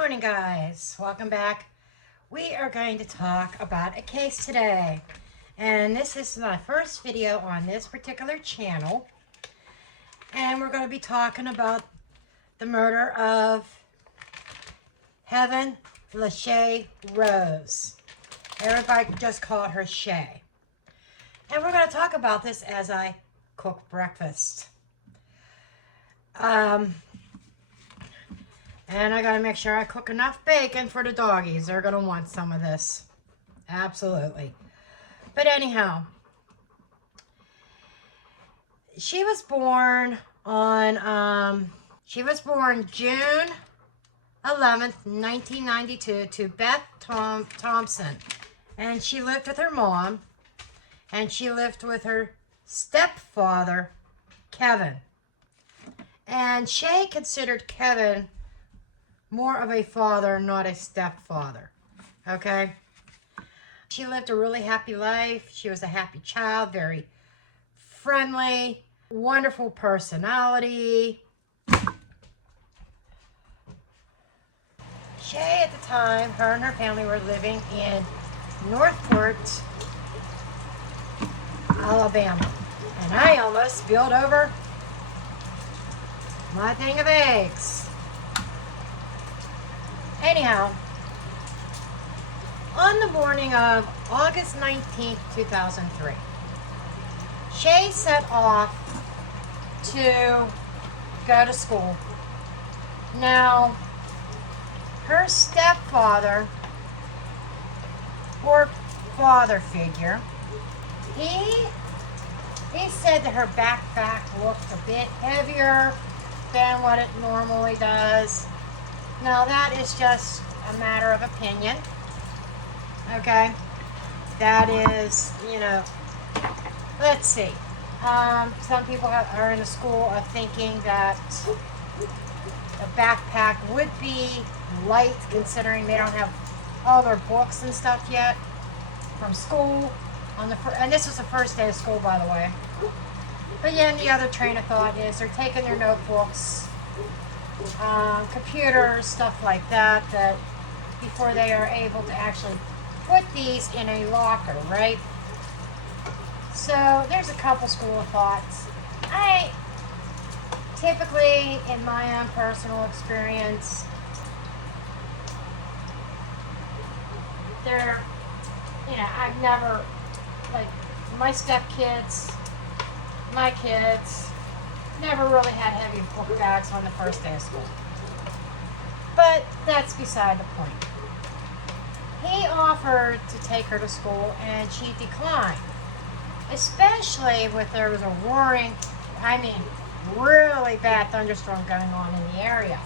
morning, guys. Welcome back. We are going to talk about a case today, and this is my first video on this particular channel, and we're going to be talking about the murder of Heaven LaShae Ross. Everybody just called her Shay, and we're going to talk about this as I cook breakfast. And I gotta make sure I cook enough bacon for the doggies. They're gonna want some of this. Absolutely. But anyhow, she was born on, June 11th, 1992 to Beth Thompson. And she lived with her mom, and she lived with her stepfather, Kevin. And Shay considered Kevin more of a father, not a stepfather. Okay? She lived a really happy life. She was a happy child, very friendly, wonderful personality. Shay, at the time, her and her family were living in Northport, Alabama. And I almost spilled over my thing of eggs. Anyhow, on the morning of August 19th, 2003, Shay set off to go to school. Now, her stepfather, or father figure, he said that her backpack looked a bit heavier than what it normally does. Now, that is just a matter of opinion, okay? That is, let's see. Some people are in the school of thinking that a backpack would be light, considering they don't have all their books and stuff yet from school. And this was the first day of school, by the way. But yeah, and the other train of thought is they're taking their notebooks, computers, stuff like that, before they are able to actually put these in a locker, right? So there's a couple school of thoughts. I typically, in my own personal experience, I've never, like, my stepkids, my kids, never really had heavy book bags on the first day of school. But that's beside the point. He offered to take her to school, and she declined. Especially with there was a roaring, really bad thunderstorm going on in the area.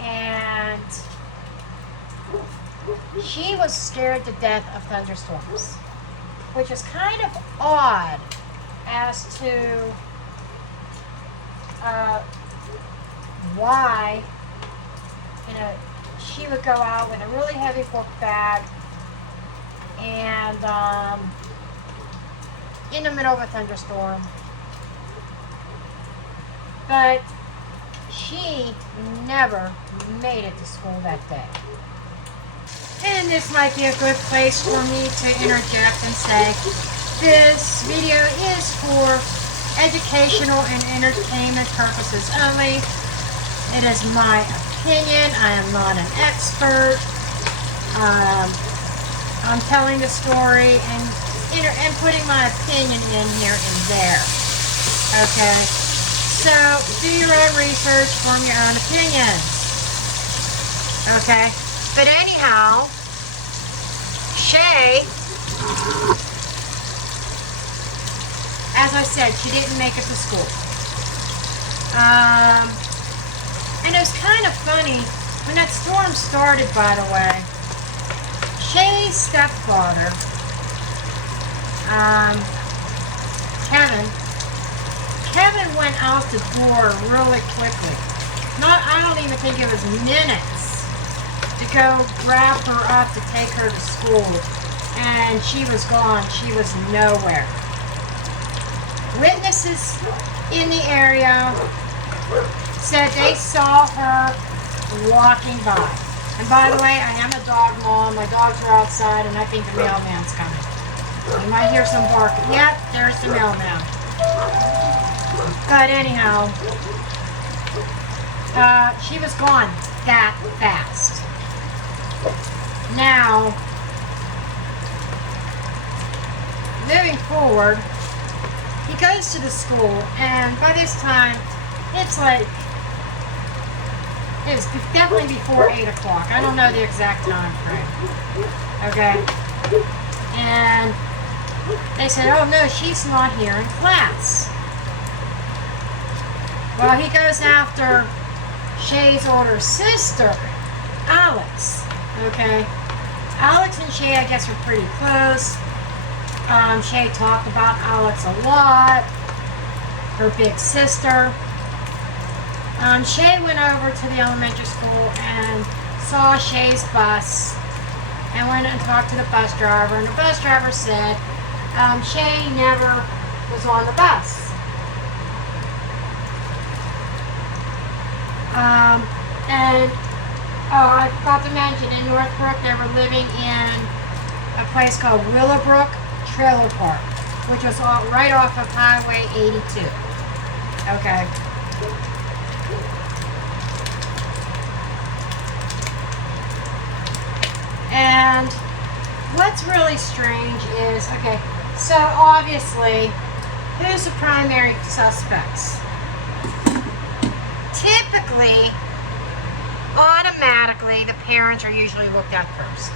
And she was scared to death of thunderstorms, which is kind of odd as to why, she would go out with a really heavy book bag and in the middle of a thunderstorm. But she never made it to school that day. And this might be a good place for me to interject and say, this video is for educational and entertainment purposes only. It is my opinion. I am not an expert. I'm telling the story and putting my opinion in here and there. Okay? So, do your own research, form your own opinions. Okay? But anyhow, Shay, as I said, she didn't make it to school. And it was kind of funny, when that storm started, by the way, Shay's stepfather, Kevin went out the door really quickly. I don't even think it was minutes to go grab her up to take her to school. And she was gone. She was nowhere. Witnesses in the area said they saw her walking by. And by the way, I am a dog mom. My dogs are outside, and I think the mailman's coming. You might hear some barking. Yep, there's the mailman. But anyhow, she was gone that fast. Now, moving forward, he goes to the school, and by this time, it's like, it was definitely before 8 o'clock. I don't know the exact time frame. Okay? And they said, oh no, she's not here in class. Well, he goes after Shay's older sister, Alex. Okay? Alex and Shay, I guess, were pretty close. Shay talked about Alex a lot, her big sister. Shay went over to the elementary school and saw Shay's bus and went and talked to the bus driver, and the bus driver said Shay never was on the bus. And I forgot to mention, in Northbrook they were living in a place called Willowbrook Trailer Park, which was right off of Highway 82. Okay. And what's really strange is, okay, so obviously, who's the primary suspects? Typically, automatically, the parents are usually looked at first.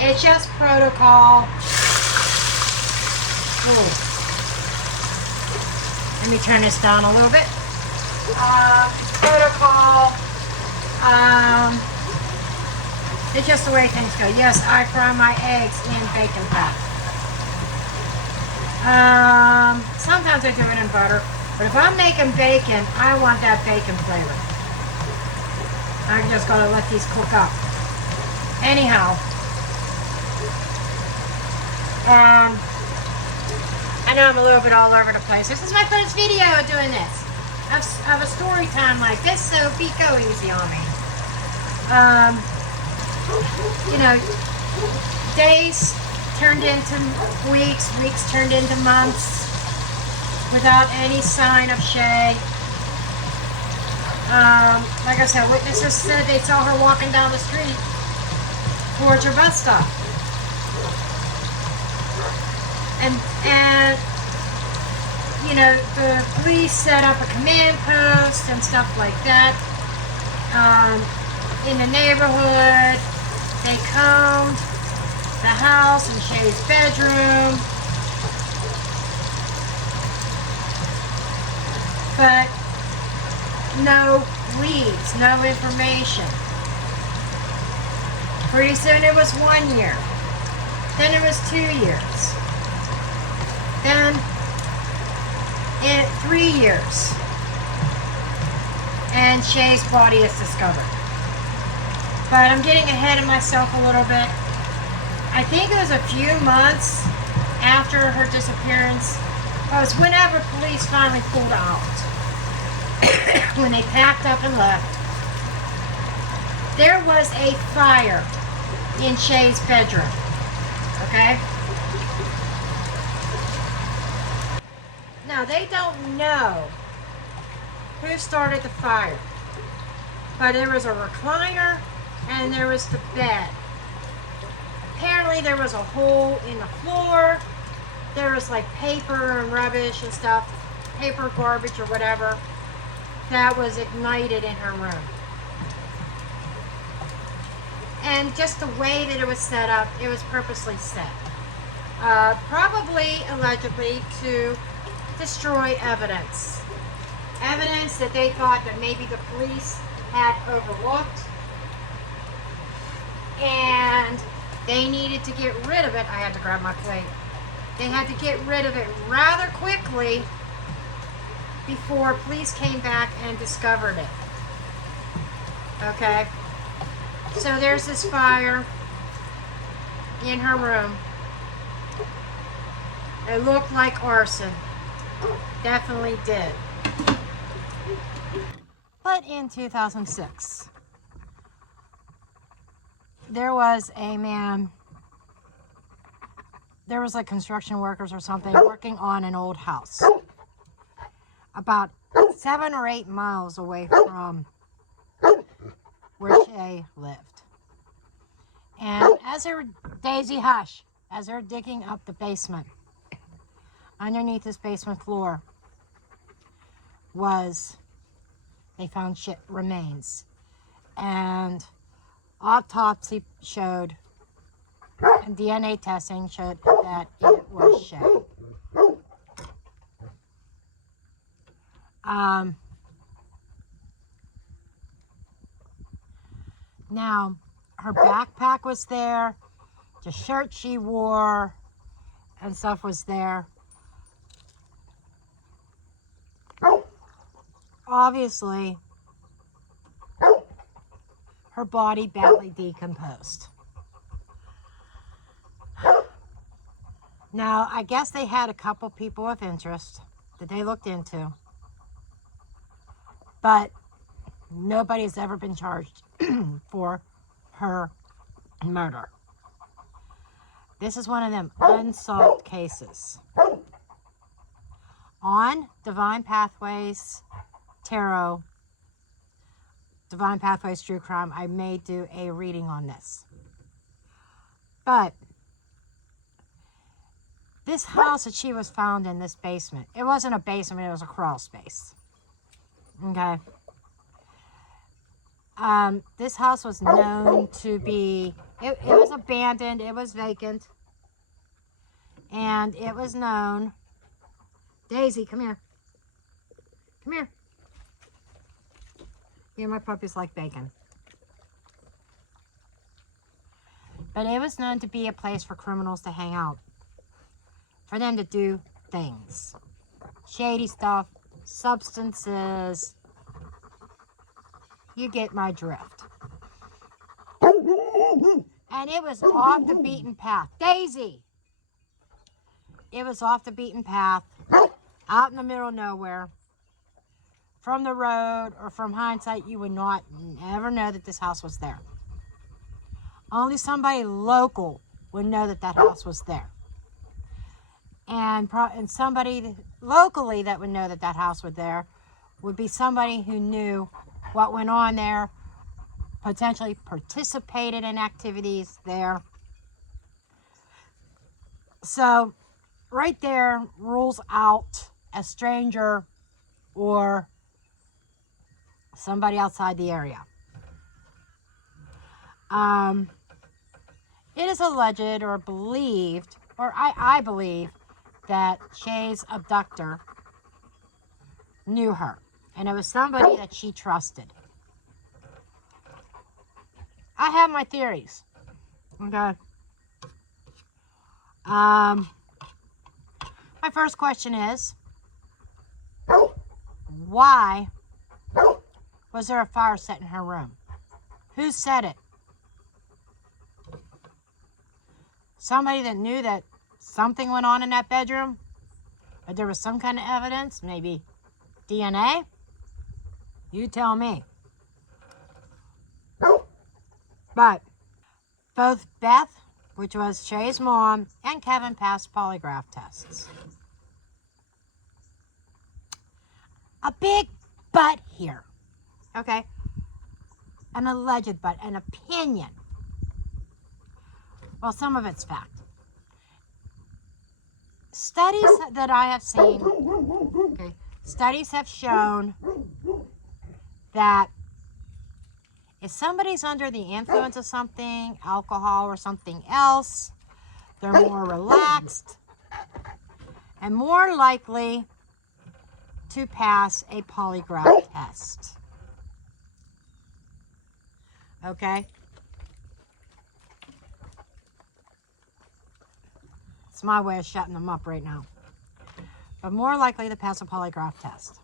It's just protocol. Ooh. Let me turn this down a little bit. Protocol. It's just the way things go. Yes, I fry my eggs in bacon fat. Sometimes I do it in butter, but if I'm making bacon, I want that bacon flavor. I'm just gonna let these cook up. Anyhow, I know I'm a little bit all over the place. This is my first video doing this. I have a story time like this, so go easy on me. You know, days turned into weeks, weeks turned into months without any sign of Shay. Like I said, witnesses said they saw her walking down the street towards her bus stop. And you know, the police set up a command post and stuff like that in the neighborhood. They combed the house and Shay's bedroom, but no leads, no information. Pretty soon it was 1 year, then it was 2 years, then 3 years, and Shay's body is discovered. But I'm getting ahead of myself a little bit. I think it was a few months after her disappearance. It was whenever police finally pulled out. When they packed up and left. There was a fire in Shay's bedroom. Okay? Now, they don't know who started the fire. But there was a recliner and there was the bed. Apparently there was a hole in the floor. There was like paper and rubbish and stuff, paper, garbage or whatever, that was ignited in her room. And just the way that it was set up, it was purposely set. Probably, allegedly, to destroy evidence. Evidence that they thought that maybe the police had overlooked. And they needed to get rid of it. I had to grab my plate. They had to get rid of it rather quickly before police came back and discovered it. Okay? So there's this fire in her room. It looked like arson. Definitely did. But in 2006, there was a man, there was like construction workers or something working on an old house about 7 or 8 miles away from where Shay lived. And as they were, Daisy, hush, as they're digging up the basement, underneath this basement floor they found remains. And autopsy showed, and DNA testing showed that it was Shay. Now, her backpack was there, the shirt she wore and stuff was there. Obviously, her body badly decomposed. Now, I guess they had a couple people of interest that they looked into, but nobody's ever been charged for her murder. This is one of them unsolved cases. On Divine Pathways Tarot, Divine Pathways True Crime, I may do a reading on this. But this house that she was found in, this basement, it wasn't a basement, it was a crawl space. Okay. This house was known to be, it was abandoned, it was vacant, and it was known, Daisy, come here. Come here. Yeah, my puppies like bacon. But it was known to be a place for criminals to hang out. For them to do things. Shady stuff, substances. You get my drift. And it was off the beaten path. Daisy! It was off the beaten path. Out in the middle of nowhere. From the road or from hindsight, you would not ever know that this house was there. Only somebody local would know that that house was there. And somebody locally that would know that that house was there would be somebody who knew what went on there, potentially participated in activities there. So, right there rules out a stranger or somebody outside the area. It is alleged or believed, or I believe, that Shay's abductor knew her. And it was somebody that she trusted. I have my theories. Okay. My first question is, why was there a fire set in her room? Who set it? Somebody that knew that something went on in that bedroom? Or there was some kind of evidence? Maybe DNA? You tell me. But both Beth, which was Shay's mom, and Kevin passed polygraph tests. A big but here. Okay? An alleged but, an opinion. Well, some of it's fact. Studies that I have seen, okay, studies have shown that if somebody's under the influence of something, alcohol or something else, they're more relaxed and more likely to pass a polygraph test. Okay? It's my way of shutting them up right now. But more likely to pass a polygraph test.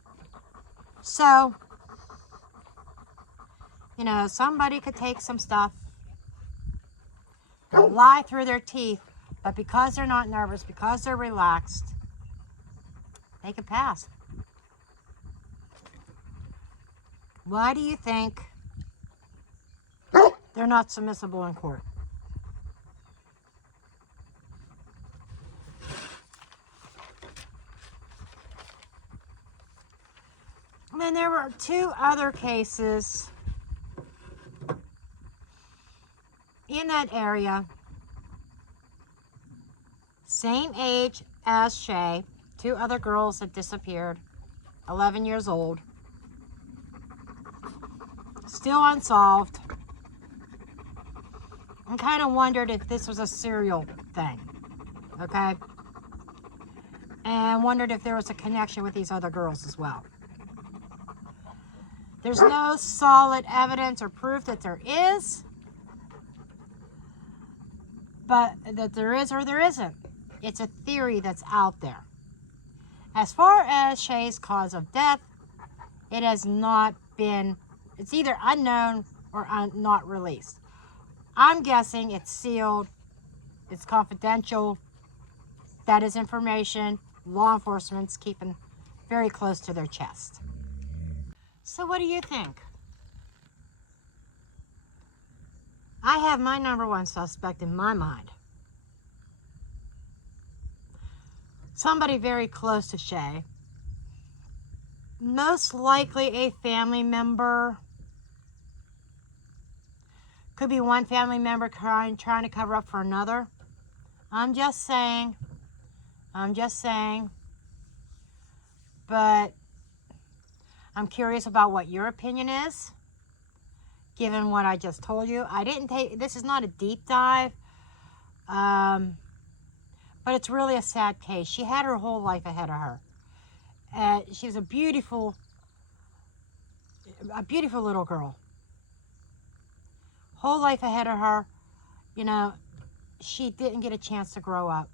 So, you know, somebody could take some stuff and lie through their teeth, but because they're not nervous, because they're relaxed, they could pass. Why do you think they're not submissible in court. And then there were 2 other cases in that area, same age as Shay. 2 other girls that disappeared, 11 years old, still unsolved. I kind of wondered if this was a serial thing, okay? And wondered if there was a connection with these other girls as well. There's no solid evidence or proof that there is, but that there is or there isn't. It's a theory that's out there. As far as Shay's cause of death, it has not been, it's either unknown or not released. I'm guessing it's sealed, it's confidential. That is information law enforcement's keeping very close to their chest. So what do you think? I have my #1 suspect in my mind. Somebody very close to Shay. Most likely a family member. Could be one family member trying to cover up for another. I'm just saying. But I'm curious about what your opinion is, given what I just told you. I didn't take, this is not a deep dive, but it's really a sad case. She had her whole life ahead of her. She was a beautiful little girl. Whole life ahead of her. You know, she didn't get a chance to grow up.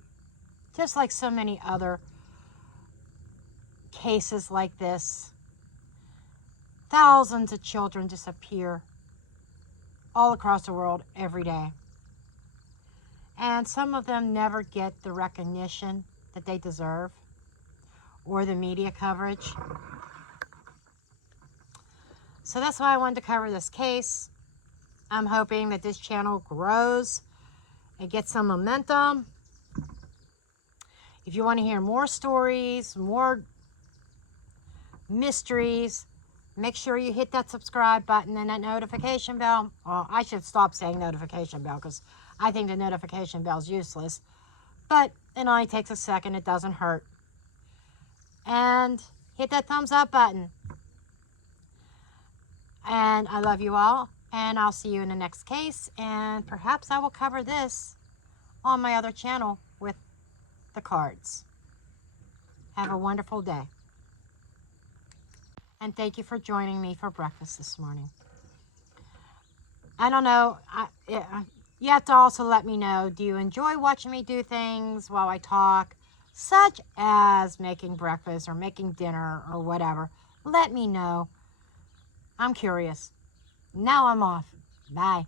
Just like so many other cases like this. Thousands of children disappear all across the world every day. And some of them never get the recognition that they deserve or the media coverage. So that's why I wanted to cover this case. I'm hoping that this channel grows and gets some momentum. If you want to hear more stories, more mysteries, make sure you hit that subscribe button and that notification bell. Well, I should stop saying notification bell because I think the notification bell is useless. But it only takes a second. It doesn't hurt. And hit that thumbs up button. And I love you all. And I'll see you in the next case. And perhaps I will cover this on my other channel with the cards. Have a wonderful day. And thank you for joining me for breakfast this morning. I don't know. You have to also let me know, do you enjoy watching me do things while I talk, such as making breakfast or making dinner or whatever? Let me know. I'm curious. Now I'm off. Bye.